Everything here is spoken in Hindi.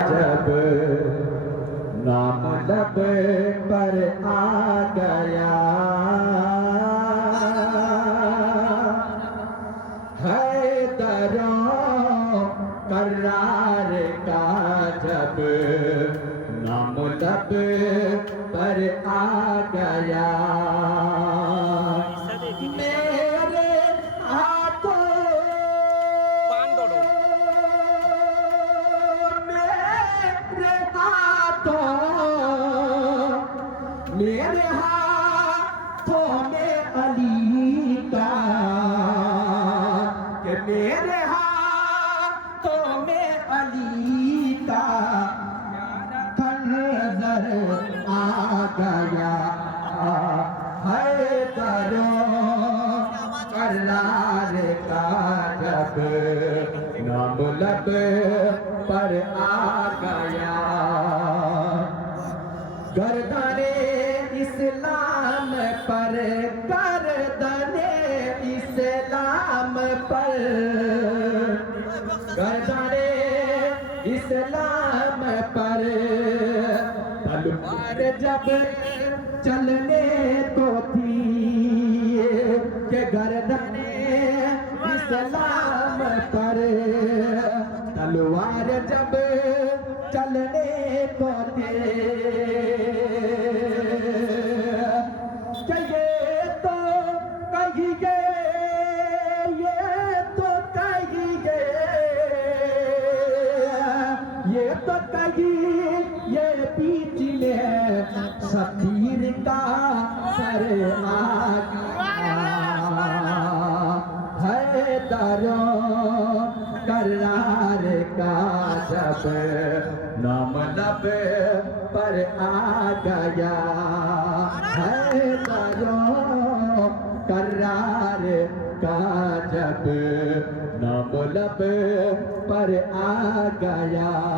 जब नाम लब पर आ गया है दरों करार का जब नाम लब पर आ गया मेरे हाथों मेरे हाथों में अली का कि मेरे हाथों में अली का नजर आ गया है दरों करार का जब नाम लब पर आ गया गर्दने इस्लाम पर गर्दने इस्लाम पर गर्दने इस्लाम पर तलवार जब चलने को थी कि गर्दने इस्लाम पर तलवार जब चलने को थे ये तो कहीं ये बीच में शबीर का सर आ गया है दरों करार का जब नाम लब पर आ गया है दरों करार का जब नाम लब पर आ गया